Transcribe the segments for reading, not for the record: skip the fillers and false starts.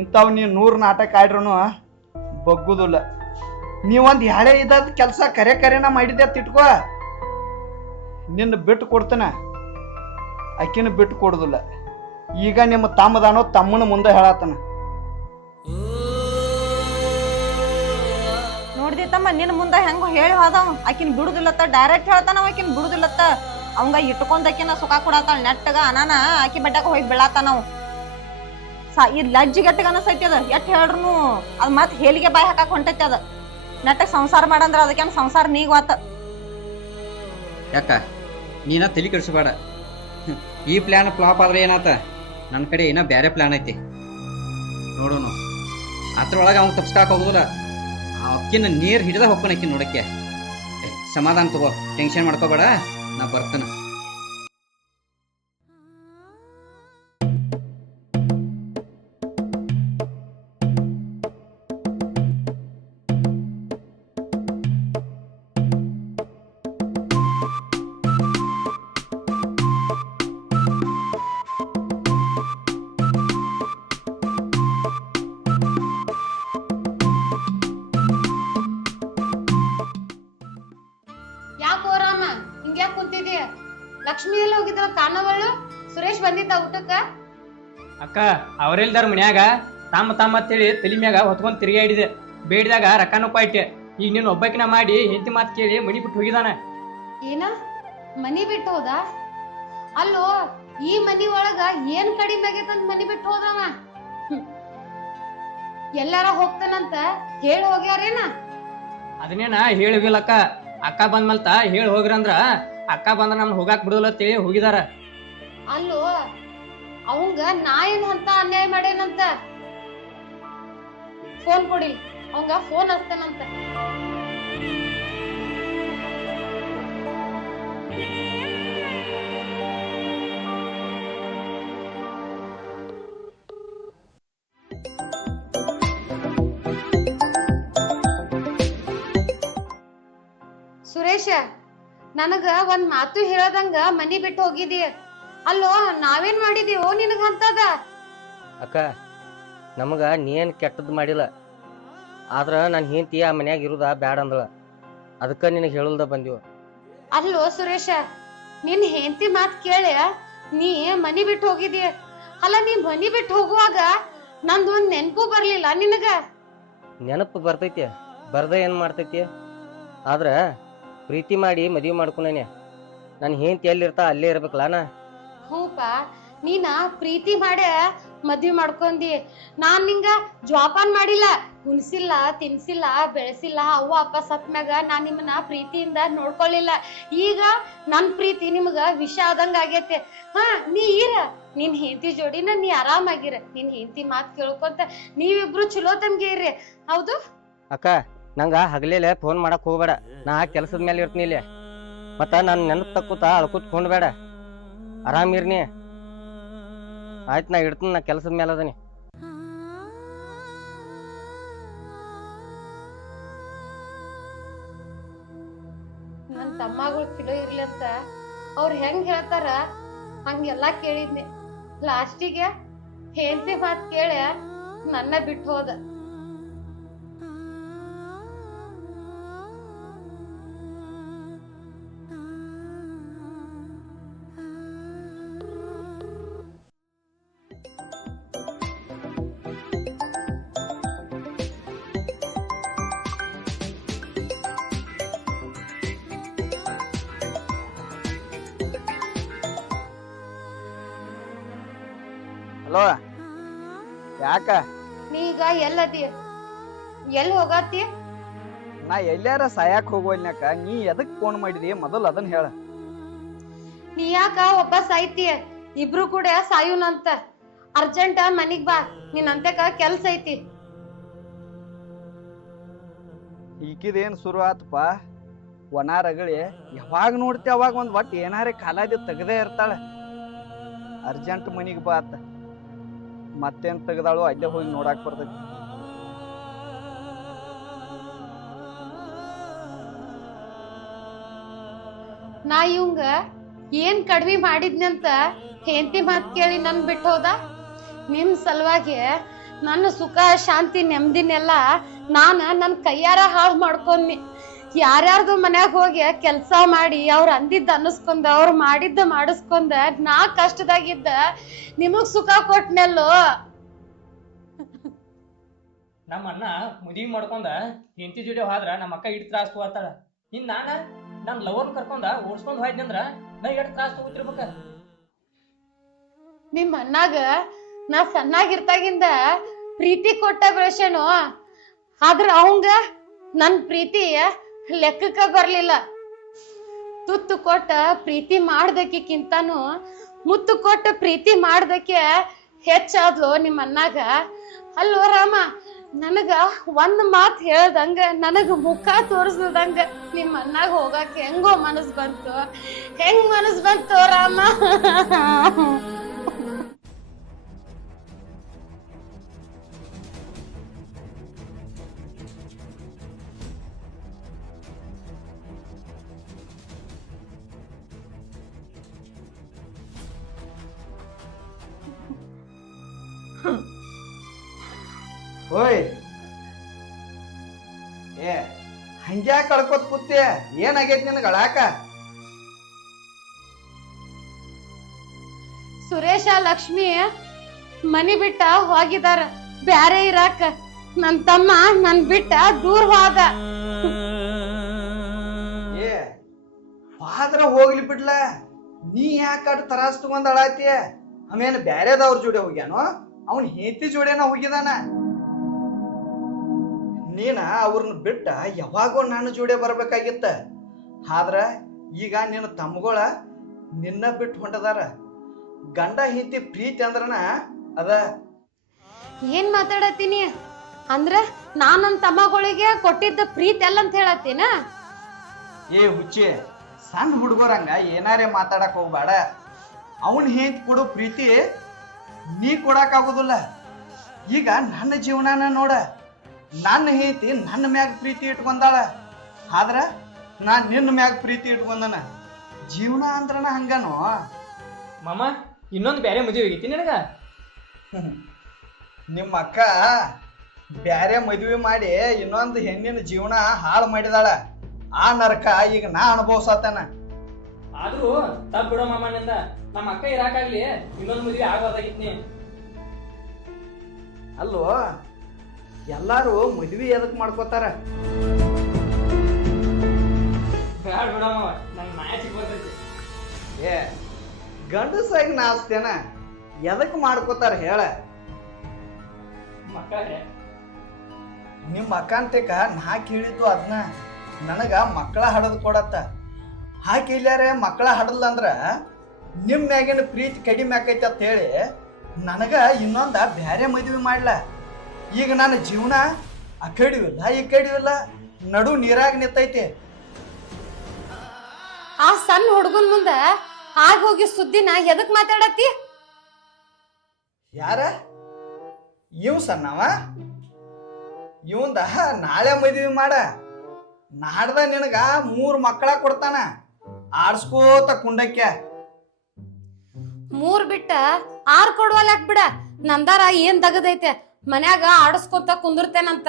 ಇಂಥವು ನೀ 100 ನಾಟಕ ಆಡ್ರೂ ಬಗ್ಗುದಿಲ್ಲ. ನೀವೊಂದು ಹಳೆ ಇದಾದ ಕೆಲಸ ಕರೆನ ಮಾಡಿದ್ದೆ ತಿಟ್ಕೋ. ನಿನ್ನ ಬಿಟ್ಟು ಕೊಡ್ತಾನೆ, ಅಕ್ಕಿನ ಬಿಟ್ಟು ಕೊಡುದಿಲ್ಲ. ಈಗ ನಿಮ್ಮ ತಮ್ಮದಾನೋ ತಮ್ಮನ ಮುಂದೆ ಹೇಳತ್ತಾನ. ನೋಡ್ದಿ ತಮ್ಮ ನಿನ್ನ ಮುಂದೆ ಹೆಂಗ ಹೇಳಿ ಹೋದವ. ಆಕಿನ ಬಿಡುದಿಲ್ಲತ್ತ, ಡೈರೆಕ್ಟ್ ಹೇಳ್ತಾನ ಆಕಿನ ಬಿಡುದಿಲ್ಲತ್ತ. ಅವಂಗ ಇಟ್ಕೊಂಡ್ ಆಕಿನ ಸುಖ ಕೊಡತ್ತಾಳ ನೆಟ್ಟಗ. ಅನಾನ ಆಕಿ ಬಡ್ಡಾಕ ಹೋಗಿ ಬೀಳಾತಾನವ್. ಈ ಲಜ್ಜಿಗೆಟ್ಟಗ ಅನಸೈತಿ ಅದ. ಎಟ್ ಹೇಳ್ರು ಅದ್ ಮತ್ ಹೇಲಿಗೆ ಬಾಯಿ ಹಾಕಾಕ್ ಹೊಂಟೈತಿ ಅದ. ನೆಟ್ಟಗ್ ಸಂಸಾರ ಮಾಡಂದ್ರ ಅದಕ್ಕೇನ್ ಸಂಸಾರ ನೀಗ್ವಾತ. ಯಾಕ ನೀನ ತಲೆ ಕೆಡಿಸಬೇಡ. ಈ ಪ್ಲಾನ್ ಫ್ಲಾಪ್ ಆದ್ರೆ ಏನಾತ, ನನ್ನ ಕಡೆ ಏನೋ ಬೇರೆ ಪ್ಲಾನ್ ಐತಿ, ನೋಡೋಣ. ಅದ್ರೊಳಗೆ ಅವ್ನು ತಪ್ಸ್ಕಾಕ್ ಹೋಗುದಿಲ್ಲ. ಅಕ್ಕಿನ ನೀರು ಹಿಡಿದ ಹೋಗ್ತಾನೆ ಅಕ್ಕಿ ನೋಡಕ್ಕೆ. ಸಮಾಧಾನ ತಗೋ, ಟೆನ್ಷನ್ ಮಾಡ್ಕೋಬೇಡ, ನಾ ಬರ್ತೇನೆ. ಲಕ್ಷ್ಮಿ ಎಲ್ಲ ಹೋಗಿದ್ರ ಕಾಣವಳು? ಸುರೇಶ್ ಬಂದಿದ್ದ ಊಟಕ್ಕ? ಅಕ್ಕ ಅವ್ರೆಲ್ದಾರ ಮನ್ಯಾಗ ತಮ್ಮ ಅಂತೇಳಿ ತಲಿ ಮ್ಯಾಗ ಹೊತ್ಕೊಂಡ್ ತಿರುಗಾಡಿದೆ. ಬೇಡಿದಾಗ ರೊಕ್ಕನೂ ಪಾಯ್ಟೆ. ಈಗ ನೀನ್ ಒಬ್ಬಕಿನ ಮಾಡಿ ಹೆಂಡತಿ ಮಾತು ಕೇಳಿ ಮನಿ ಬಿಟ್ಟು ಹೋಗಿದಾನ. ಏನ ಮನಿ ಬಿಟ್ಟು ಹೋದ? ಅಲ್ಲೋ, ಈ ಮನಿ ಒಳಗ ಏನ್ ಕಡಿಮೆ ಆಗೈತಂತ ಮನಿ ಬಿಟ್ಟು ಹೋದವ? ಎಲ್ಲಾರ ಹೋಗ್ತಾನಂತ ಹೇಳಿ ಹೋಗ್ಯಾರೇನ? ಅದನ್ನೇನ ಹೇಳಿಲ್ಲಕ್ಕ. ಅಕ್ಕ ಬಂದ್ಮಲ್ತ ಹೇಳಿ ಹೋಗ್ರಂದ್ರ ಅಕ್ಕ ಬಂದ್ರ ನಮ್ ಹೋಗಾಕ್ ಬಿಡುದಿಲ್ಲ ಅಂತೇಳಿ ಹೋಗಿದಾರ. ಅಲ್ಲೋ, ಅವಂಗ ನಾ ಏನ್ ಅಂತ ಅನ್ಯಾಯ ಮಾಡೇನಂತ? ಫೋನ್ ಕೊಡಿ, ಅವಂಗ ಫೋನ್ ಹಚ್ತಾನಂತ. ಸುರೇಶ, ನನಗ ಒಂದ್ ಮಾತು ಹೇಳದಂಗ ಮನಿ ಬಿಟ್ಟು ಹೋಗಿದಿ. ಅಲ್ಲೋ, ನಾವೇನ್ ಮಾಡಿದೀವೋ ನಿನಗ ಅಂತದ? ಅಕ್ಕ, ನಮಗ ನೀನ್ ಕೆಟ್ಟದ್ ಮಾಡಿಲ್ಲ. ಆದ್ರ ನನ್ ಹೆಂಡತಿ ಆ ಮನ್ಯಾಗ ಇರುದ ಬ್ಯಾಡ ಅಂದಳ. ಅದಕ್ಕ ನಿನಗೆ ಹೇಳಲ್ದ ಬಂದಿವ. ಅಲ್ಲೋ ಸುರೇಶ, ನಿನ್ ಹೆಂಡತಿ ಮಾತ್ ಕೇಳಿ ನೀ ಮನಿ ಬಿಟ್ಟು ಹೋಗಿದಿ. ಅಲ್ಲ, ನೀ ಮನಿ ಬಿಟ್ಟು ಹೋಗುವಾಗ ನಂದು ಒಂದ್ ನೆನಪು ಬರ್ಲಿಲ್ಲ ನಿನಗ? ನೆನಪು ಬರ್ತೈತಿ, ಬರ್ದ ಏನ್ ಮಾಡ್ತೈತಿ? ಆದ್ರ ಪ್ರೀತಿ ಮಾಡಿ ಮದ್ವಿ ಮಾಡ್ಕೊಂಡೇನೆ. ನನ್ ಹೆಂಡತಿ ಎಲ್ಲಿರ್ತಾ ಅಲ್ಲೇ ಇರ್ಬೇಕಲ್ಲ ನಾ. ಹೂಪ, ನೀನ ಪ್ರೀತಿ ಮಾಡಿ ಮದ್ವಿ ಮಾಡ್ಕೊಂಡಿ. ನಾನ್ ನಿಂಗ ಜ್ವಾಪಾನ್ ಮಾಡಿಲ್ಲ, ಕುನ್ಸಿಲ್ಲ, ತಿನ್ಸಿಲ್ಲ, ಬೆಳೆಸಿಲ್ಲ. ಅವ್ವ ಅಪ್ಪ ಸತ್ ಮ್ಯಾಗ ನಾನ್ ನಿಮ್ಮನ್ನ ಪ್ರೀತಿಯಿಂದ ನೋಡ್ಕೊಳಿಲ್ಲ. ಈಗ ನನ್ ಪ್ರೀತಿ ನಿಮ್ಗ ವಿಷ ಆದಂಗ ಆಗೇತೆ. ನೀ ನಿನ್ ಹೆಂಡತಿ ಜೋಡಿನ ನೀ ಆರಾಮಾಗಿರ. ನಿನ್ ಹೆಂಡತಿ ಮಾತ್ ಕೇಳ್ಕೊಂತ ನೀವಿಬ್ರು ಚಲೋ ತಂಗಿ ಇರ್ರಿ. ಹೌದು ಅಕ್ಕ, ನಂಗ ಹಗಲೇಲೆ ಫೋನ್ ಮಾಡಕ್ ಹೋಗ್ಬೇಡ. ನಾ ಕೆಲ್ಸದ ಮೇಲೆ ಇರ್ತೀನಿ ಇಲ್ಲಿ. ಮತ್ತ ನನ್ ನೆನಪು ತಕ್ಕೂತ ಅಳ್ಕೂತ್ಕೊಂಡ್ ಬೇಡ. ಆರಾಮಿರ್ನಿ ಆಯ್ತು. ನಾ ಇಡ್ತೀನಿ, ನಾ ಕೆಲ್ಸದ ಮೇಲೆ ಅದನಿ. ನನ್ ತಮ್ಮಗಳು ಚಲೋ ಇರ್ಲಿ ಅಂತ ಅವ್ರ ಹೆಂಗ್ ಹೇಳ್ತಾರ ಹಂಗೆಲ್ಲಾ ಕೇಳಿದ್ನಿ. ಲಾಸ್ಟಿಗೆ ಹೆಂಡತಿ ಮಾತ್ ಕೇಳ ನನ್ನ ಬಿಟ್ಟು ಹೋದ. ಹಲೋ, ಯಾಕ? ನೀ ಈಗ ಎಲ್ಲದಿ? ಎಲ್ಲಿ ಹೋಗತ್ತಿ? ನಾ ಎಲ್ಲಾರ ಸಾಯಾಕ್ ಹೋಗೋಲ್ನಾಕ. ನೀ ಎದಕ್ ಫೋನ್ ಮಾಡಿದಿ ಮೊದಲು ಅದನ್ನ ಹೇಳ. ನೀ ಯಾಕ ಒಬ್ಬ ಸಾಯ್ತಿ? ಇಬ್ರು ಕೂಡ ಸಾಯುನಂತ. ಅರ್ಜೆಂಟ್ ಮನಿಗ್ ಬಾ, ನಿನ್ ಅಂತೆಕ ಕೆಲ್ಸ ಐತಿ. ಈಕಿದೇನ್ ಶುರು ಆತಪ್ಪ ಒಣ ರಗಳಿ. ಯಾವಾಗ ನೋಡ್ತಿ ಅವಾಗ ಒಂದ್ ಒಟ್ಟು ಏನಾರೇ ಕಾಲಾದಿ ತೆಗದೇ ಇರ್ತಾಳ. ಅರ್ಜೆಂಟ್ ಮನಿಗ್ ಬಾ ಅತ್ತ. ಮತ್ತೇನ್ ತೆಗ್ದಾಳು ಅಲ್ಲೇ ಹೋಗಿ ನೋಡಾಕ್ ಬರ್ತೈತಿ. ನಾ ಇವಂಗ ಏನ್ ಕಡ್ಮಿ ಮಾಡಿದ್ನಂತ ಹೆಂಡತಿ ಮಾತ್ ಕೇಳಿ ನನ್ ಬಿಟ್ಟು ಹೋದ. ನಿಮ್ ಸಲುವಾಗಿ ನನ್ನ ಸುಖ ಶಾಂತಿ ನೆಮ್ಮದಿನೆಲ್ಲ ನನ್ ಕೈಯಾರ ಹಾಳು ಮಾಡ್ಕೊಂಡಿ. ಯಾರ್ಯಾರ್ದು ಮನ್ಯಾಗ ಹೋಗಿ ಕೆಲ್ಸ ಮಾಡಿ ಅವ್ರ ಅಂದಿದ್ದ ಅನ್ನಿಸ್ಕೊಂಡ ಅವ್ರ ಮಾಡಿದ್ದ ಮಾಡಿಸ್ಕೊಂಡ ನಾ ಕಷ್ಟದಾಗಿದ್ದ ನಿಮಗ್ ಸುಖ ಕೊಟ್ನೆಲ್ಲೋ. ನಮ್ಮ ಅಣ್ಣ ಮದ್ವಿ ಮಾಡ್ಕೊಂಡ ಹೆಂಡತಿ ಜೋಡಿ ಹೋದ್ರ ನಮ್ಮ ಅಕ್ಕ ಇಟ್ ತ್ರಾಸ್ ತಗೋತಾಳ. ನಾನ್ ಲವರ್ ಕರ್ಕೊಂಡ ಓಡಿಸ್ಕೊಂಡ್ ಹೋಯ್ತಂದ್ರ ನಾ ಎಷ್ಟ್ ತ್ರಾಸ್ ತಗೋತಿರ್ಬೇಕ. ನಿಮ್ ಅಣ್ಣಾಗ ನಾ ಸಣ್ಣಾಗಿರ್ತಾಗಿಂದ ಪ್ರೀತಿ ಕೊಟ್ಟ ಬೆಳೆಸೇನು, ಆದ್ರ ಅವಂಗ ನನ್ ಪ್ರೀತಿ ಲೆಕ್ಕಕ್ಕ ಬರ್ಲಿಲ್ಲ. ತುತ್ತು ಕೊಟ್ಟ ಪ್ರೀತಿ ಮಾಡ್ದಕ್ಕಿಂತಾನು ಮುತ್ತು ಕೊಟ್ಟ ಪ್ರೀತಿ ಮಾಡ್ದಕ್ಕೆ ಹೆಚ್ಚಾದ್ಲು ನಿಮ್ಮ ಅಣ್ಣಾಗ. ಅಲ್ವೋ ರಾಮ, ನನಗ ಒಂದ್ ಮಾತ್ ಹೇಳ್ದಂಗ ನನಗ ಮುಖ ತೋರ್ಸ್ದಂಗ ನಿಮ್ಮ ಅಣ್ಣಾಗ ಹೋಗಾಕ ಹೆಂಗ್ ಮನಸ್ ಬಂತು ರಾಮ. ಓಯ್ ಏ ಹಂಗ್ಯಾಕ ಕಳ್ಕೊತ್ ಕೂತೆ? ಏನಾಗೈತಿ ನಿನಗ ಅಳಾಕ? ಸುರೇಶ ಲಕ್ಷ್ಮಿ ಮನಿ ಬಿಟ್ಟ ಹೋಗಿದಾರ ಬ್ಯಾರೆ ಇರಾಕ. ನನ್ ತಮ್ಮ ನನ್ ಬಿಟ್ಟ ದೂರ ಹೋದ. ಏ ಫಾದ್ರ ಹೋಗ್ಲಿ ಬಿಡ್ಲ, ನೀ ಯಾಕ ತರಾಸ್ ತಗೊಂಡ್ ಅಳಾತಿ? ಅವೇನು ಬ್ಯಾರೆದವ್ರ ಜೋಡಿ ಹೋಗ್ಯಾನೋ? ಅವನ್ ಹೆಂಡತಿ ಜೋಡಿನ ಹೋಗಿದಾನ. ನೀನ ಅವ್ರನ್ನ ಬಿಟ್ಟ ಯಾವಾಗೋ ನನ್ನ ಜೋಡಿ ಬರ್ಬೇಕಾಗಿತ್ತ. ಆದ್ರ ಈಗ ನಿನ್ನ ತಮ್ಮಗಳ ನಿನ್ನ ಬಿಟ್ಟು ಹೊಂಟದಾರ. ಗಂಡ ಹೆಂಡತಿ ಪ್ರೀತಿ ಅಂದ್ರನ ಅದ. ಏನ್ ಮಾತಾಡತ್ತೀನಿ ಅಂದ್ರ ನಾನ್ ನನ್ ತಮ್ಮಗಳಿಗೆ ಕೊಟ್ಟಿದ್ದ ಪ್ರೀತಿ ಅಲ್ಲ ಅಂತ ಹೇಳತ್ತೀನ? ಏ ಹುಚ್ಚಿ, ಸಣ್ಣ ಹುಡುಗರಂಗ ಏನಾರೇ ಮಾತಾಡಕ್ ಹೋಗ್ಬೇಡ. ಅವನ್ ಹೆಂಡತಿ ಕೊಡೋ ಪ್ರೀತಿ ನೀ ಕೊಡಕ್ ಆಗುದಿಲ್ಲ. ಈಗ ನನ್ನ ಜೀವನಾನ ನೋಡ, ನನ್ನ ಹೆಂಡತಿ ನನ್ನ ಮ್ಯಾಗ ಪ್ರೀತಿ ಇಟ್ಕೊಂಡಾಳ, ಆದ್ರ ನಾನ್ ನಿನ್ನ ಮ್ಯಾಗ ಪ್ರೀತಿ ಇಟ್ಕೊಂಡನ. ಜೀವನ ಅಂದ್ರನ ಹಂಗನೋ ಮಾಮ. ಇನ್ನೊಂದು ಬ್ಯಾರೆ ಮದುವೆ ಆಗೈತಿ ನಿನಗ? ನಿಮ್ಮ ಅಕ್ಕ ಬ್ಯಾರೆ ಮದುವೆ ಮಾಡಿ ಇನ್ನೊಂದು ಹೆಣ್ಣಿನ ಜೀವನ ಹಾಳು ಮಾಡಿದಾಳ. ಆ ನರಕ ಈಗ ನಾ ಅನುಭವಿಸತನ. ಆದ್ರೂ ತಪ್ಪ ಬಿಡೋ ಮಾಮನಿಂದ. ನಮ್ಮ ಅಕ್ಕ ಇರಾಕಾಗ್ಲಿ ಇನ್ನೊಂದು ಮದುವೆ ಆಗಬೇಕಾಗಿತ್ನಿ. ಅಲ್ಲೋ, ಎಲ್ಲಾರು ಮದ್ವಿ ಎದಕ್ ಮಾಡ್ಕೋತಾರ? ಬ್ಯಾಡ ಬಿಡ ಮಾವ, ನಂಗೆ ನಾಚಿಕೆ ಬರ್ತೈತಿ. ಏ ಗಂಡಸಾಗಿ ನಾಸ್ತೇನ ಎದಕ್ ಮಾಡ್ಕೋತಾರ ಹೇಳ? ಮಕ್ಕಳೇ ನಿಮ್ಮ ಅಕ್ಕಂತೇಕ ನಾ ಕೇಳಿದ್ದು ಅದನ್ನ. ನನಗ ಮಕ್ಕಳ ಹಡದ್ ಕೊಡತ್ತ. ಹಾಕಿ ಇಲ್ಲಾರೆ ಮಕ್ಕಳ ಹಡಲ್ಲ ಅಂದ್ರ ನಿಮ್ ಮ್ಯಾಗಿನ ಪ್ರೀತಿ ಕಡಿಮೆ ಆಕೈತಿ ಅಂತ ಹೇಳಿ ನನಗ ಇನ್ನೊಂದ ಬ್ಯಾರೆ ಮದ್ವಿ ಮಾಡ್ಲ. ಈಗ ನನ್ನ ಜೀವನ ಆ ಕಡಿವಿಲ್ಲ ಈ ಕಡಿವಿಲ್ಲ, ನಡು ನೀರಾಗ ನಿಂತೈತಿ. ಆ ಸಣ್ಣ ಹುಡುಗನ್ ಮುಂದ ಆಗ ಹೋಗಿ ಸುದ್ದಿನ ಎದಕ್ ಮಾತಾಡತ್ತಿ? ಯಾರ ಇವ್ ಸಣ್ಣವ? ಇವಂದ ನಾಳೆ ಮದ್ವಿ ಮಾಡ, ನಾಡ್ದ ನಿನಗ 3 ಮಕ್ಕಳ ಕೊಡ್ತಾನ. ಆಡ್ಸ್ಕೋತ ಕುಂಡಕ್ಕೆ 3 ಬಿಟ್ಟ 6 ಕೊಡುವಲ್ಲಾಕ್ ಬಿಡ. ನಂದಾರ ಏನ್ ತಗದೈತೆ, ಮನ್ಯಾಗ ಆಡಸ್ಕೊಂತ ಕುಂದಿರ್ತೇನಂತ.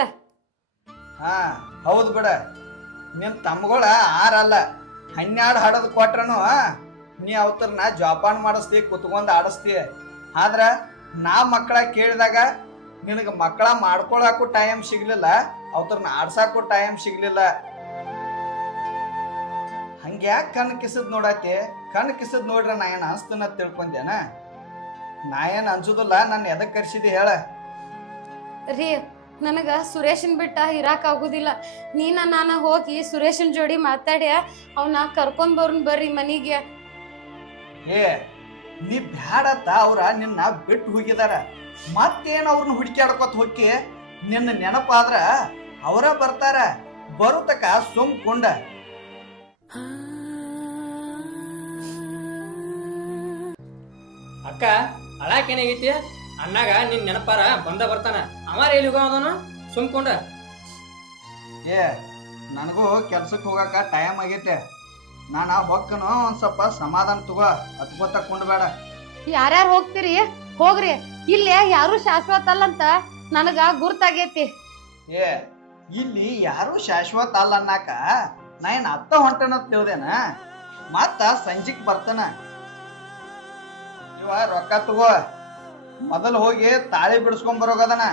ಹಾ ಹೌದು ಬಿಡ. ನಿಮ್ ತಮ್ಮಗಳ 6 ಅಲ್ಲ 12 ಹಡದ್ ಕೊಟ್ರನು ನೀ ಅವತರ್ನ ಜೋಪಾನ ಮಾಡಿಸ್ತಿ, ಕುತ್ಕೊಂಡ್ ಆಡಸ್ತಿ. ಆದ್ರ ನಾ ಮಕ್ಕಳ ಕೇಳಿದಾಗ ನಿನಗ ಮಕ್ಕಳ ಮಾಡ್ಕೊಳಕು ಟೈಮ್ ಸಿಗ್ಲಿಲ್ಲ, ಅವತರ್ನ ಆಡ್ಸಾಕು ಟೈಮ್ ಸಿಗ್ಲಿಲ್ಲ. ಹಂಗ್ಯಾಕ್ ಕಣ್ ಕಿಸದ್ ನೋಡಾತಿ? ಕಣ್ ಕಿಸದ್ ನೋಡ್ರ ನಾ ಏನ್ ಅನ್ಸ್ತನ ತಿಳ್ಕೊಂಡೇನ? ನಾ ಏನ್ ಅನ್ಸುದಿಲ್ಲ. ನನ್ನ ಎದಕ್ ಕರ್ಸಿದಿ ಹೇಳ? ರೀ, ನನಗ ಸುರೇಶನ್ ಬಿಟ್ಟ ಇರಾಕ್ ಆಗುದಿಲ್ಲ. ನಾನು ಹೋಗಿ ಸುರೇಶನ್ ಜೋಡಿ ಮಾತಾಡಿ ಅವನ್ನ ಕರ್ಕೊಂಡ್ ಬರ್ರಿ ಮನಿಗೆ. ಏ ನೀ ಬ್ಯಾಡತ್ತ ಅವ್ರ ನಿನ್ನ ಬಿಟ್ಟು ಹೋಗಿದಾರ. ಮತ್ತೇನ್ ಅವ್ರನ್ನ ಹುಡುಕ್ಯಾಡ್ಕೊತ ಹೋಗಿ ನಿನ್ನ ನೆನಪಾದ್ರ ಅವರ ಬರ್ತಾರ. ಬರುತಕ ಸುಮ್ಕೊಂಡ. ಅಕ್ಕ ಅಳಾಕೇನಾಗೈತಿ? ಅಣ್ಣಾಗ ನಿನ್ ನೆನಪಾರ ಬಂದ ಬರ್ತಾನ. ಅವಾರ ಎಲ್ಲಿ ಹೋಗೋದನು? ಸುಮ್ಕೊಂಡ. ಏ ನನಗೂ ಕೆಲ್ಸಕ್ಕೆ ಹೋಗಾಕ ಟೈಮ್ ಆಗೈತೆ. ನಾನು ಹೊಕ್ಕನು ಒಂದ್ ಸ್ವಲ್ಪ ಸಮಾಧಾನ ತಗೋ ಹತ್ಕೋತ ಕುಂಡ್ಬೇಡ. ಯಾರ್ಯಾರು ಹೋಗ್ತೀರಿ ಹೋಗ್ರಿ, ಇಲ್ಲಿ ಯಾರು ಶಾಶ್ವತ ಅಲ್ಲಂತ ನನಗ ಗುರ್ತಾಗೈತಿ. ಏ ಇಲ್ಲಿ ಯಾರು ಶಾಶ್ವತ ಅಲ್ಲ ಅನ್ನಾಕ ನಾ ಏನ್ ಅತ್ತ ಹೊಂಟನ ತಿಳ್ದೇನ. ಮತ್ತ ಸಂಜಿಕ್ ಬರ್ತಾನ. ಇವ ರೊಕ್ಕ ತಗೋ, ಮೊದಲು ಹೋಗಿ ತಾಳಿ ಬಿಡಿಸ್ಕೊಂಡ್ ಬರೋಗದನ.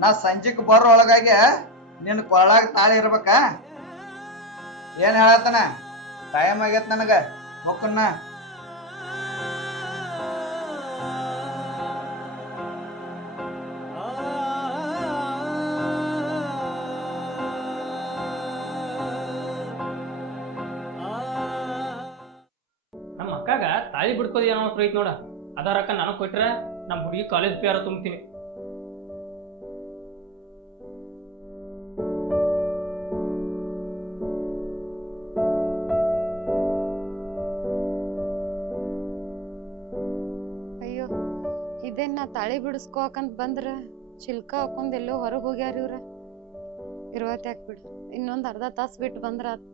ನಾ ಸಂಜಿಕ್ ಬರೋ ಒಳಗಾಗಿ ನಿನ್ ಕೊಳಾಗ ತಾಳಿ ಇರ್ಬೇಕ. ಏನ್ ಹೇಳತ್ತನ? ಟೈಮ್ ಆಗೈತ್ ನನಗ ಹೊಕ್ಕನ್ನ. ನಮ್ಮ ಅಕ್ಕಾಗ ತಾಳಿ ಬಿಡ್ಕೋದು ಏನೋ ಐತ್ ನೋಡ. ಅದ ರೊಕ್ಕ ನನಗ್ ಕೊಟ್ರ ನಮ್ಮ ಹುಡುಗಿ ಕಾಲೇಜ್ ಫೇರ ತುಂಬ್ತೀನಿ. ಅಯ್ಯೋ ಇದೇನ್ ನಾ ತಾಳಿ ಬಿಡಿಸ್ಕೋಕಂತ ಬಂದ್ರ ಚಿಲ್ಕ ಹಾಕೊಂಡ್ ಎಲ್ಲೋ ಹೊರಗ್ ಹೋಗ್ಯಾರ ಇವ್ರ. ಇರುವತ್ ಯಾಕೆ ಬಿಡು, ಇನ್ನೊಂದ್ ಅರ್ಧ ತಾಸ್ ಬಿಟ್ಟು ಬಂದ್ರ ಆತ್.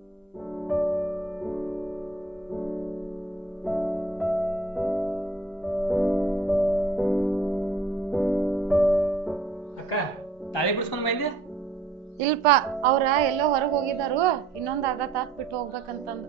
ಅಕ್ಕ ತಾಳಿ ಬಿಡಿಸ್ಕೊಂಡ್ ಬಂದೆ? ಇಲ್ಪ ಅವ್ರ ಎಲ್ಲೋ ಹೊರಗ್ ಹೋಗಿದಾರು, ಇನ್ನೊಂದ್ ಅರ್ಧ ತಾಸ್ ಬಿಟ್ಟು ಹೋಗ್ಬೇಕಂತಂದ.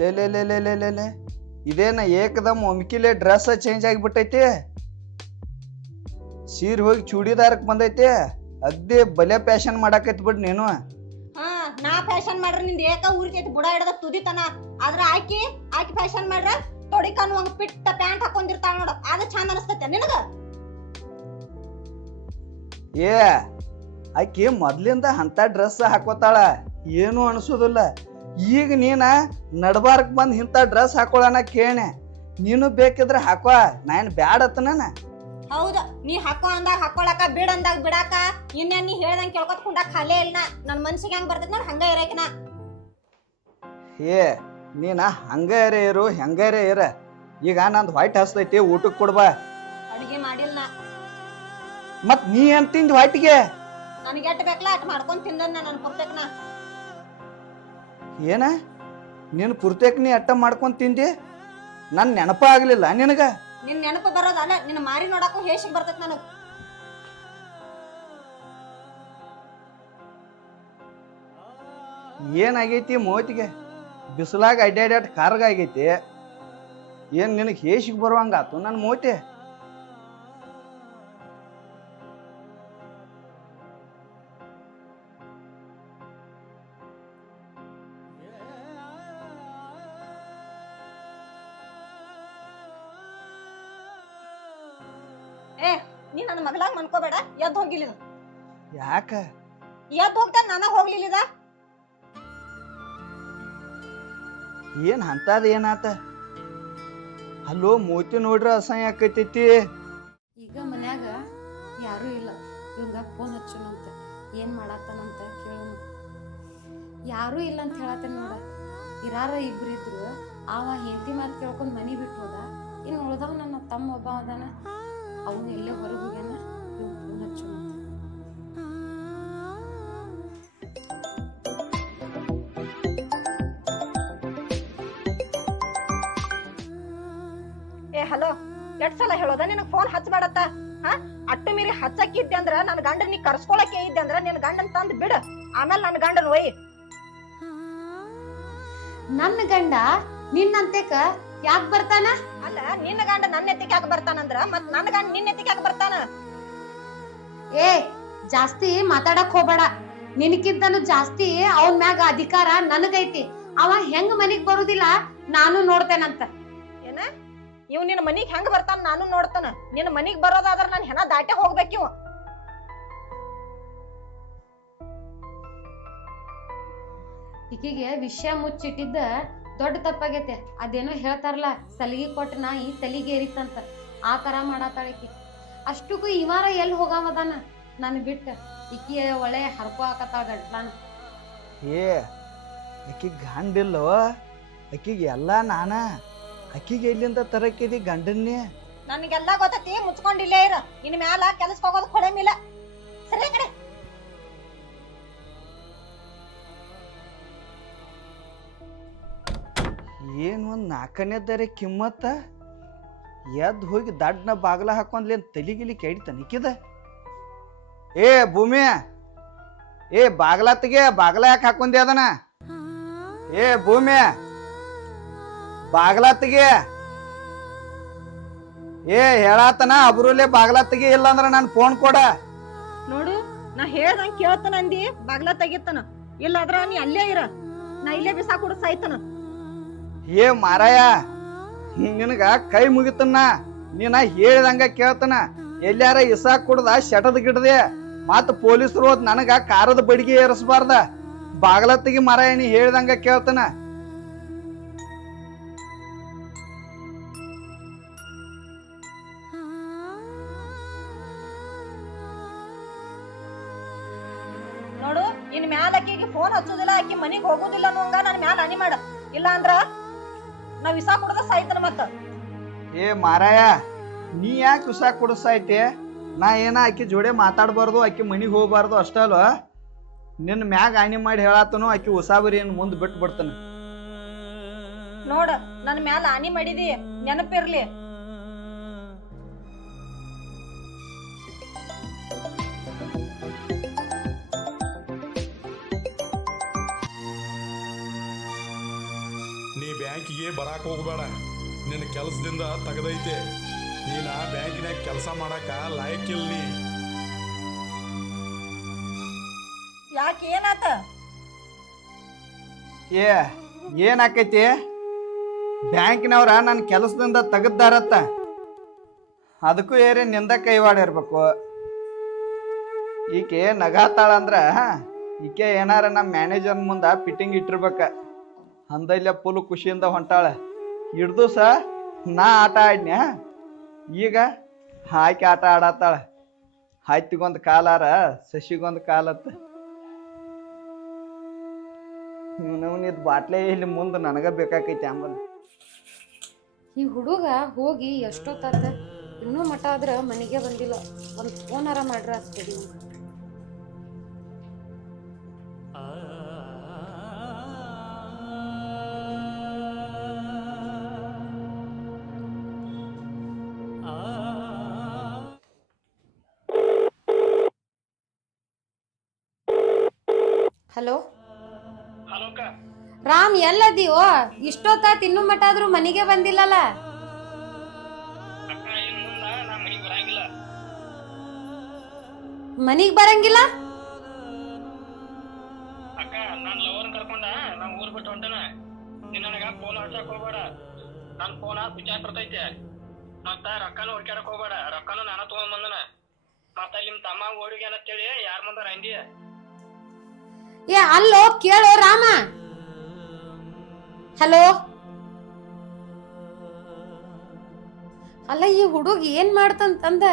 ಲೇ ಇದೇನ ಏಕದಮ್ ಒಮ್ಕಿಲೆ ಡ್ರೆಸ್ ಚೇಂಜ್ ಆಗಿಬಿಟ್ಟೈತಿ. ಸೀರೆ ಹೋಗಿ ಚೂಡಿದಾರಕ್ ಬಂದೈತಿ. ಅಗ್ದಿ ಬಲೆ ಫ್ಯಾಷನ್ ಮಾಡಾಕೈತಿ ಬಿಡ್ ನೀನು. ಹಾ ನಾ ಫ್ಯಾಷನ್ ಮಾಡ್ರ ನಿಂದ ಏಕ ಊರಿಗೈತಿ ಬುಡ ಹಿಡದ ತುದಿತನ. ಆದ್ರ ಆಕಿ ಫ್ಯಾಷನ್ ಮಾಡ್ರ ತೊಡಿಕನ್ ಒಂದ್ ಪಿಟ್ಟ ಪ್ಯಾಂಟ್ ಹಾಕೊಂಡಿರ್ತಾಳ ನೋಡ, ಅದ ಚಂದ ಅನಸ್ತೈತೆ ನಿನಗ? ಏ ಆಕಿ ಮೊದ್ಲಿಂದ ಅಂತ ಡ್ರೆಸ್ ಹಾಕೋತಾಳ, ಏನು ಅನ್ಸೋದಿಲ್ಲ. ಈಗ ನೀನ ನಡ್ಬಾರ್ಕ್ ಬಂದ್ ಇಂಥ ಡ್ರೆಸ್ ಹಾಕೊಳ್ಳೋಣ ಕೇಣೆ. ನೀನು ಬೇಕಿದ್ರೆ ಹಾಕೋ, ನಾ ಏನ್ ಬ್ಯಾಡ ಅತ್ತನ. ಹೌದು, ನೀ ಹಾಕೋ ಅಂದಾಗ ಹಾಕೊಳಕ, ಬಿಡ್ ಅಂದಾಗ ಬಿಡಾಕ, ಇನ್ನೇನ್ ನೀ ಹೇಳ್ದಂಗ್ ಕೇಳ್ಕೊತ್ ಕುಂಡಾಕ ಖಾಲಿ ಇಲ್ಲ. ನನ್ ಮನ್ಸಿಗೆ ಹೆಂಗ್ ಬರ್ತೈತಿ ನೋಡ್ ಹಂಗ ಇರಾಕಿನ. ಏ ನೀನ ಹಂಗಾರೆ ಇರು, ಹೆಂಗಾರೆ ಇರ. ಈಗ ನಂದು ವೈಟ್ ಹಸ್ತೈತಿ, ಊಟಕ್ಕೆ ಕೊಡ್ಬಾ. ಅಡಿಗೆ ಮಾಡಿಲ್ಲ. ಮತ್ ನೀ ಏನ್ ತಿಂದ್ ವೈಟ್ಗೆ? ನನಗೆ ಎಟ್ ಬೇಕಲ್ಲ ಅಟ್ ಮಾಡ್ಕೊಂಡ್ ತಿಂದ ನನ್ ಪುರ್ತಕ್ನ. ಏನ ನೀನು ಪುರ್ತೇಕ್ ನೀ ಅಟ್ಟ ಮಾಡ್ಕೊಂಡ್ ತಿಂದಿ? ನನ್ ನೆನಪ ಆಗ್ಲಿಲ್ಲ ನಿನಗ? ನಿನ್ ನೆನಪು ಬರೋದಲ್ಲ, ನಿನ್ನ ಮಾರಿ ನೋಡಾಕು ಹೇಸಿಗೆ ಬರ್ತೈತಿ ನನಗ್. ಏನಾಗೈತಿ ಮೋತಿಗೆ? ಬಿಸಿಲಾಗ ಅಡ್ಡಾಡ್ಯಾಟ ಕಾರ್ಗ ಆಗೈತಿ. ಏನ್ ನಿನಗ್ ಹೇಸಿಗೆ ಬರುವಂಗಾತು ನನ್ ಮೋತಿ? ಏ ನೀ ನನ್ನ ಮಗಳಾಗ ಮನ್ಕೋಬೇಡ, ಎದ್ದು ಹೋಗಿಲ್ಲ. ಯಾಕ ಎದ್ದು ಹೋಗ್ತಾನ, ನಾನ ಹೋಗ್ಲಿಲ್ಲ. ಏನ್ ಅಂತದ ಏನಾತ? ಅಲ್ಲೋ ಮೋತಿ ನೋಡ್ರ ಅಸಹ್ಯ ಆಕೈತಿ. ಈಗ ಮನ್ಯಾಗ ಯಾರು ಇಲ್ಲ, ಇವಂಗ ಫೋನ್ ಹಚ್ಚುನಂತ ಏನ್ ಮಾಡಾತಾನಂತ ಕೇಳೋನು. ಯಾರು ಇಲ್ಲ ಅಂತ ಹೇಳತ್ತೇನೆ ನೋಡ. ಇರಾರ ಇಬ್ರು ಇದ್ರು, ಅವ ಹೆಂಡತಿ ಮಾತು ಕೇಳ್ಕೊಂಡ್ ಮನಿ ಬಿಟ್ಟು ಹೋದ. ಇನ್ನು ಉಳ್ದವ್ ನನ್ನ ತಮ್ಮ ಒಬ್ಬ ಅದಾನ, ಅವನು ಎಲ್ಲೇ ಹೊರಗೆ ಹೋಗ್ಯಾನ. ಇವ್ ಫೋನ್ ಹಚ್ಚುನಂತ. ಏ ಹಲೋ, ಎಷ್ಟ್ ಸಲ ಹೇಳೋದ ನಿನಗ್ ಫೋನ್ ಹಚ್ಬೇಡತ್ತ? ಹಾ ಅಟ್ಟು ಮೀರಿ ಹಚ್ಚಕ್ಕಿದ್ದೆ ಅಂದ್ರ ನನ್ ಗಂಡನ್ ನೀ ಕರ್ಸ್ಕೊಳಕ್ಕೆ ಇದ್ದೆ ಅಂದ್ರ ನಿನ್ ಗಂಡನ್ ತಂದ್ ಬಿಡ, ಆಮೇಲೆ ನನ್ ಗಂಡನ್ ಒಯ್. ನನ್ನ ಗಂಡ ನಿನ್ನಂತೆಕ ಯಾಕ್ ಬರ್ತಾನ? ಅಲ್ಲ, ನಿನ್ನ ಗಂಡ ನನ್ನ ಎತ್ತಿಗೆ ಯಾಕೆ ಬರ್ತಾನಂದ್ರ ಮತ್ ನನ್ ಗಂಡ ನಿನ್ನ ಎತ್ತಿಗೆ ಯಾಕೆ ಬರ್ತಾನ? ಏ ಜಾಸ್ತಿ ಮಾತಾಡಕ್ ಹೋಗ್ಬೇಡ. ನಿನಕ್ಕಿಂತನೂ ಜಾಸ್ತಿ ಅವನ್ ಮ್ಯಾಗ ಅಧಿಕಾರ ನನಗೈತಿ. ಅವ ಹೆಂಗ್ ಮನಿಗ್ ಬರುದಿಲ್ಲ ನಾನು ನೋಡ್ತೇನಂತ. ಏನ ಇವ್ ನಿನ್ ಮನಿಗ್ ಹೆಂಗ್ ಬರ್ತಾನ ನಾನು ನೋಡ್ತಾನ. ನಿನ್ ಮನಿಗ್ ಬರೋದಾದ್ರ ನಾನ್ ಹೆಣ ದಾಟೆ ಹೋಗ್ಬೇಕಿವ್. ಈಕಿಗೆ ವಿಷಯ ಮುಚ್ಚಿಟ್ಟಿದ್ದ ದೊಡ್ಡ ತಪ್ಪಾಗೈತೆ. ಅದೇನೋ ಹೇಳ್ತಾರಲ್ಲ, ಸಲಿಗೆ ಕೊಟ್ಟ ನಾಯಿ ತಲಿಗೆ ಏರಿತಂತ, ಆ ತರ ಮಾಡಾತಾಳಿಕಿ. ಅಷ್ಟಕ್ಕೂ ಇವಾರ ಎಲ್ಲಿ ಹೋಗಾವದಾನ ನನ್ ಬಿಟ್ಟ. ಈಕಿ ಒಳ್ಳೆ ಹರ್ಕೋ ಹಾಕತ್ತಾಳ ಗಂಟ್ಲಾನ. ಏ ಆಕಿಗೆ ಗಂಡಿಲ್ಲೋ, ಆಕಿಗೆ ಎಲ್ಲ ನಾನ. ಆಕಿಗೆ ಎಲ್ಲಿಂದ ತರಕಿದಿ ಗಂಡನ್ನೇ? ನನ್ಗೆಲ್ಲಾ ಗೊತ್ತೈತಿ, ಮುಚ್ಕೊಂಡಿಲ್ಲೇ ಇರ. ಇನ್ ಮ್ಯಾಲ ಕೆಲ್ಸಕ್ಕೆ ಹೋಗೋದು ಕೊಡಮಿಲ್ಲ. ಸರಿ ಕಡೆ ಏನು ಒಂದು ನಾಲ್ಕನೇದರೆ ಕಿಮ್ಮತ್ತ ಎದ್ದು ಹೋಗಿ ದಡ್ನ ಬಾಗ್ಲ ಹಾಕೊಂಡ್ಲೇನು ತಲಿಗಿಲಿ ಕೆಡಿತಾನ ಇಕ್ಕಿದ. ಏ ಭೂಮಿ, ಏ ಬಾಗ್ಲ ತೆಗೆ, ಬಾಗ್ಲ ಯಾಕೆ ಹಾಕೊಂಡಿ ಅದನ? ಏ ಭೂಮಿ, ಬಾಗ್ಲ ತೆಗೆ. ಏ ಹೇಳಾತನ ಅಬ್ರುಲೆ ಬಾಗ್ಲ ತೆಗಿ, ಇಲ್ಲ ಅಂದ್ರ ನಾನು ಫೋನ್ ಕೊಡ. ನೋಡು, ನಾ ಹೇಳ್ದಂಗ್ ಕೇಳ್ತಾನ ಅಂದಿ, ಬಾಗ್ಲ ತೆಗಿತಾನ. ಇಲ್ಲಾದ್ರ ನೀ ಅಲ್ಲೇ ಇರ, ನಾ ಇಲ್ಲೇ ಬಿಸಾಕ್ ಹುಡುಗ ಸಾಯ್ತಾನ. ಏ ಮಾರಾಯ, ನಿನಗ ಕೈ ಮುಗಿತನ್ನ, ನೀನ ಹೇಳಿದಂಗ ಕೇಳ್ತಾನ. ಎಲ್ಲಾರ ಇಸಾಕ್ ಕುಡ್ದ ಶಟದ್ ಗಿಡದೆ ಮತ್ ಪೊಲೀಸರು ಹೋದ್ ನನಗ ಕಾರದ ಬಡಿಗೆ ಏರಿಸಬಾರ್ದ. ಬಾಗ್ಲ ತೆಗಿ ಮಾರಾಯ, ನೀ ಹೇಳಿದಂಗ ಕೇಳ್ತಾನ. ನೋಡು, ಇನ್ ಮ್ಯಾಲ ಆಕಿಗೆ ಫೋನ್ ಹಚ್ಚುದಿಲ್ಲ, ಆಕಿ ಮನಿಗ್ ಹೋಗುದಿಲ್ಲ ಅನ್ನೋಂಗ ನನ್ ಮ್ಯಾಲ ಹನಿ ಮಾಡ. ಇಲ್ಲ ಅಂದ್ರ ನಾವ್ ವಿಸಾ ಕುಡ್ದ ಸಾಯ್ತಾನ ಮತ್ತ. ಏ ಮಾರಾಯ, ನೀ ಯಾಕೆ ವಿಷ ಕುಡಿಸೈತಿ? ನಾ ಏನ ಆಕಿ ಜೋಡೆ ಮಾತಾಡ್ಬಾರ್ದು, ಆಕಿ ಮನಿಗ್ ಹೋಗ್ಬಾರ್ದು ಅಷ್ಟ ಅಲ್ವ? ನಿನ್ನ ಮ್ಯಾಗ ಆನಿ ಮಾಡಿ ಹೇಳಾತನು, ಆಕಿ ಉಸಾಬರಿ ಏನ್ ಮುಂದ್ ಬಿಟ್ಟು ಬಿಡ್ತಾನ. ನೋಡ, ನನ್ ಮ್ಯಾಲ ಹಾನಿ ಮಾಡಿದಿ, ನೆನಪಿರ್ಲಿ. ನೀ ಬ್ಯಾಂಕಿಗೆ ಬರಾಕ್ ಹೋಗ್ಬೇಡ, ನಿನ್ನ ಕೆಲಸದಿಂದ ತೆಗೆದೈತೆ. ನೀನ ಬ್ಯಾಂಕಿನಾಗ ಕೆಲಸ ಮಾಡಾಕ ಲಾಯಕ್ಕಿಲ್ಲ ನೀ. ಯಾಕೆ, ಏನಾತ? ಏನಾಕೈತಿ? ಬ್ಯಾಂಕಿನವ್ರ ನನ್ನ ಕೆಲಸದಿಂದ ತೆಗದ್ದಾರತ್ತ, ಅದಕ್ಕೂ ಏರಿ ನಿಂದ ಕೈವಾಡಿರ್ಬೇಕು. ಈಕೆ ನಗಾತಾಳ ಅಂದ್ರ ಈಕೆ ಏನಾರ ನಮ್ಮ ಮ್ಯಾನೇಜರ್ ಮುಂದ ಫಿಟ್ಟಿಂಗ್ ಇಟ್ಟಿರ್ಬೇಕ. ಅಂದೈಲ್ಲ ಫುಲ್ ಖುಷಿಯಿಂದ ಹೊಂಟಾಳ. ಹಿಡ್ದು ನಾ ಆಟ ಆಡ್ನ್ಯಾ, ಈಗ ಆಕೆ ಆಟ ಆಡತ್ತಾಳ. ಹಾಯ್ತಿಗೊಂದು ಕಾಲಾರ ಸಸಿಗೊಂದು ಕಾಲತ್ತ. ಇದು ಬಾಟ್ಲೆ ಇಲ್ಲಿ ಮುಂದೆ ನನಗ ಬೇಕಾಕೈತಿ ಆಂಬಲ್. ಈ ಹುಡುಗ ಹೋಗಿ ಎಷ್ಟೊತ್ತಾತ, ಇನ್ನೂ ಮಠ ಆದ್ರ ಮನೆಗೆ ಬಂದಿಲ್ಲ. ಒಂದ್ ಫೋನಾರ ಮಾಡ್ರ ಅಷ್ಟೇಡಿ. ಹಲೋ ರಾಮ್, ಎಲ್ಲದೀವೋ? ಇಷ್ಟೊತ್ತಾತ್ ಇನ್ನೂ ಮಠ ಆದ್ರೂ ಮನೆಗೆ ಬಂದಿಲ್ಲಲ್ಲ? ಮನಿಗ್ ಬರಂಗಿಲ್ಲ? ಅಕ್ಕ, ನಾನ್ ಲವರ್ ಕರ್ಕೊಂಡ ನಾ ಊರ್ ಬಿಟ್ಟು ಹೊಂಟನ. ನೀನ್ ನನಗ ಫೋನ್ ಹಚ್ಚಕ್ ಹೋಗ್ಬೇಡ. ನನ್ ಫೋನ್ ಸ್ವಿಚ್ ಆಫ್ ಬರ್ತೈತೆ. ಮತ್ತ ರೊಕ್ಕನು ಹುಡ್ಕ್ಯಾಡಕ್ ಹೋಗ್ಬೇಡ. ರೊಕ್ಕನು ನಾನ ತಗೊಂಡ್ ಬಂದನ. ಮತ್ತ ನಿಮ್ ತಮ್ಮ ಓಡಿಗೆ ಅಂತೇಳಿ ಯಾರ ಮುಂದಾರ ಅಂದಿ? ಏ ಅಲ್ಲೋ, ಕೇಳೋ ರಾಮ. ಹಲೋ, ಅಲ್ಲ ಈ ಹುಡುಗ ಏನ್ ಮಾಡ್ತಂತಂದ?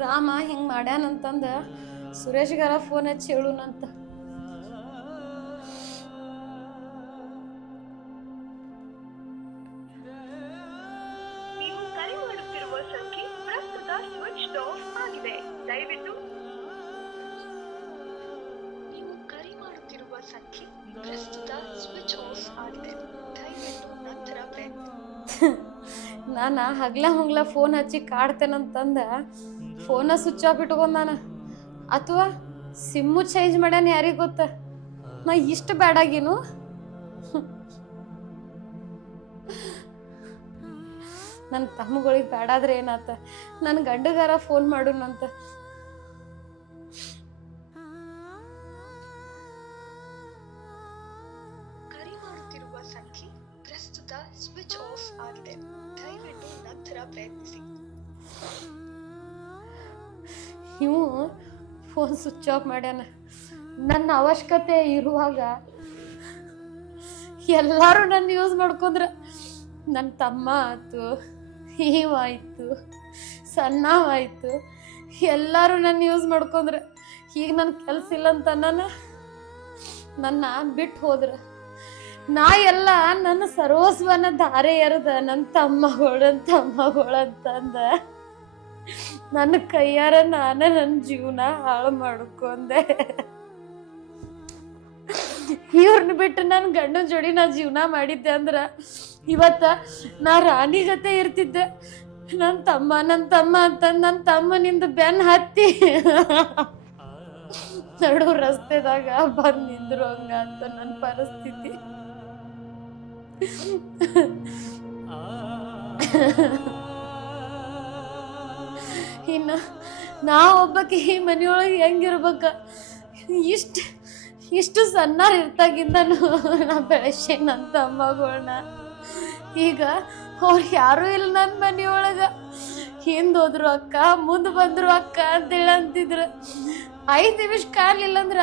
ರಾಮ ಹಿಂಗ್ ಮಾಡ್ಯಾನಂತಂದ ಸುರೇಶ್ಗಾರ ಫೋನ್ ಹಚ್ಚಿ ಹೇಳುನಂತ. ನೀವು ಕರೆ ಮಾಡುತ್ತಿರುವ ಸಂಖ್ಯೆ ಪ್ರಸ್ತುತ ಸ್ವಿಚ್ ಆಫ್ ಆಗಿದೆ. ದಯವಿಟ್ಟು ನೀವು ಕರೆ ಮಾಡುತ್ತಿರುವ ಸಂಖ್ಯೆ ಪ್ರಸ್ತುತ ಸ್ವಿಚ್ ಆಫ್ ಆಗಿದೆ. ದಯವಿಟ್ಟು ನಂತರ ನಾನು ಹಗ್ಲ ಫೋನ್ ಹಚ್ಚಿ ಕಾಡ್ತೇನಂತಂದ ಫೋನ ಸ್ವಿಚ್ ಆಫ್ ಇಟ್ಕೊಂಡಾನ, ಅಥವಾ ಸಿಮ್ಮು ಚೇಂಜ್ ಮಾಡ್ಯಾನ, ಯಾರಿಗೆ ಗೊತ್ತ. ನಾ ಇಷ್ಟು ಬ್ಯಾಡಾಗಿನು. ನನ್ನ ತಮ್ಮಗಳಿಗೆ ಬ್ಯಾಡಾದ್ರೆ ಏನಾತ, ನನ್ನ ಗಂಡಗಾರ ಫೋನ್ ಮಾಡುನಂತ. ಕರೆ ಮಾಡುತ್ತಿರುವ ಸಂಖ್ಯೆ ಪ್ರಸ್ತುತ ಸ್ವಿಚ್ ಆಫ್ ಆಗಿದೆ. ದಯವಿಟ್ಟು ನಂತರ ಪ್ರಯತ್ನಿಸಿ. ಇವು ಫೋನ್ ಸ್ವಿಚ್ ಆಫ್ ಮಾಡ್ಯಾನ. ನನ್ನ ಅವಶ್ಯಕತೆ ಇರುವಾಗ ಎಲ್ಲರೂ ನನ್ನ ಯೂಸ್ ಮಾಡ್ಕೊಂಡ್ರ. ನನ್ನ ತಮ್ಮ ಆಯ್ತು, ಇವಾಯ್ತು, ಸಣ್ಣವಾಯ್ತು, ಎಲ್ಲರೂ ನನ್ನ ಯೂಸ್ ಮಾಡ್ಕೊಂಡ್ರ. ಈಗ ನನ್ನ ಕೆಲಸ ಇಲ್ಲ ಅಂತ ನನ್ನ ಬಿಟ್ಟು ಹೋದ್ರ. ನಾ ಎಲ್ಲ ನನ್ನ ಸರ್ವಸ್ವನ ಧಾರೆ ಎರದ ನನ್ನ ತಮ್ಮಗಳಂತಂದ ನನ್ನ ಕೈಯಾರ ನಾನೇ ನನ್ನ ಜೀವನ ಹಾಳು ಮಾಡ್ಕೊಂಡೆ. ಇವ್ರನ್ನ ಬಿಟ್ಟು ನನ್ನ ಗಂಡನ ಜೋಡಿ ನಾ ಜೀವನ ಮಾಡಿದ್ದೆ ಅಂದ್ರ ಇವತ್ತ ನಾ ರಾಣಿ ಜೊತೆ ಇರ್ತಿದ್ದೆ. ನನ್ನ ತಮ್ಮ ಅಂತ ನನ್ನ ತಮ್ಮನಿಂದ ಬೆನ್ ಹತ್ತಿ ನಡು ರಸ್ತೆದಾಗ ಬಂದ್ ನಿಂದ್ರು. ಹಂಗ ಅಂತ ನನ್ನ ಪರಿಸ್ಥಿತಿ. ಇನ್ನು ನಾ ಒಬ್ಬಕ್ಕೆ ಈ ಮನೆಯೊಳಗೆ ಹೆಂಗಿರ್ಬೇಕ, ಇಷ್ಟು ಸಣ್ಣಾರ್ ಇರ್ತಾಗಿಂದನು ನಾ ಬೆಳೆಸಿ ನನ್ನ ತಮ್ಮಗಳನ್ನ. ಈಗ ಅವ್ರು ಯಾರೂ ಇಲ್ಲ ನನ್ನ ಮನೆಯೊಳಗ. ಹಿಂದೋದ್ರು ಅಕ್ಕ, ಮುಂದೆ ಬಂದ್ರು ಅಕ್ಕ ಅಂತೇಳಿ ಅಂತಿದ್ರು. 5 ನಿಮಿಷ ಕಾಣಲಿಲ್ಲ ಅಂದ್ರ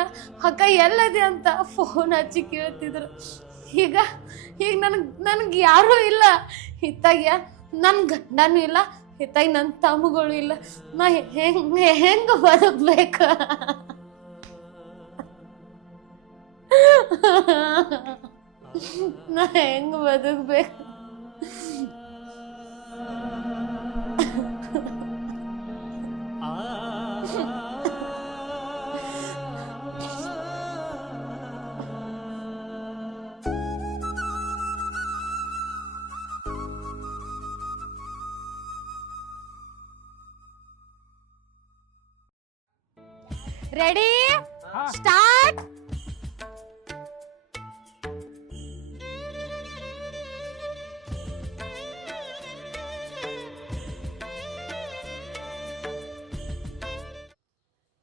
ಅಕ್ಕ ಎಲ್ಲದೆ ಅಂತ ಫೋನ್ ಹಚ್ಚಿ ಕೇಳ್ತಿದ್ರು. ಈಗ ನನಗೆ ಯಾರೂ ಇಲ್ಲ. ಇತ್ತಾಗ ನನ್ನ ಗಂಡನೂ ಇಲ್ಲ, ಇತ್ತಾಗ ನನ್ನ ತಮ್ಮಗಳು ಇಲ್ಲ. ನಾ ಹೆಂಗ ಬದುಕ್ಬೇಕ? ನಾ ಹೆಂಗ ಬದುಕ್ಬೇಕು? Ready, start.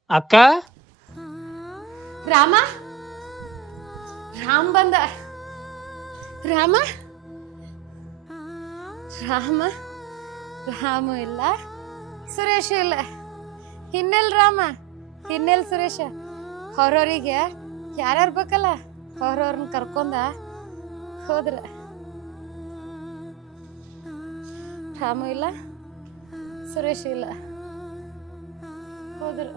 ಅಕ್ಕ, ರಾಮ ಬಂದ. ರಾಮ ಇಲ್ಲ, ಸುರೇಶ್ ಇಲ್ಲ. ಹಿನ್ನೆಲ್ ರಾಮ, ಹಿನ್ನೆಲ್ ಸುರೇಶ. ಹೊರವರಿಗೆ ಯಾರ್ಯಾರು ಬೇಕಲ್ಲ, ಹೊರವ್ರನ್ನ ಕರ್ಕೊಂಡ ಹೋದ್ರ. ರಾಮ ಇಲ್ಲ, ಸುರೇಶ್ ಇಲ್ಲ, ಹೋದ್ರ.